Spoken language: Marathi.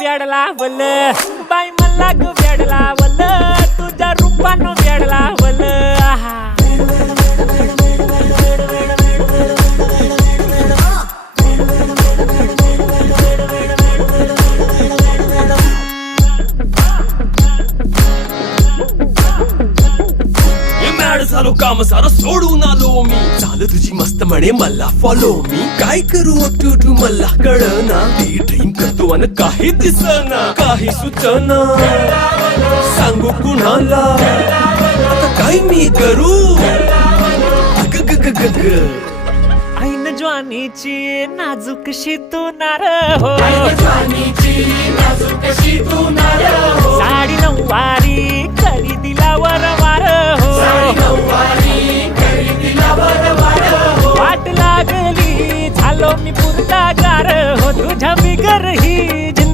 वेडला वल बाई मला ग वेडला वल तुझ्या रूपानं वेडला वल झालो काम सारं सोडून आलो मी चाल तुझी मस्त म्हणे मला फॉलो मी काय करू टू मला कळना ती ड्रीम करतो आणि काही दिसना काही सुचना सांगू कुणाला आता काय मी करू अग ग ग ग ग ऐन ज्वानीची नाजूकशी तू नार हो साडी नऊवारी करी दिला वरवार हो वाट लागली झालो मी पुरता गार हो तुझ्या बिगर ही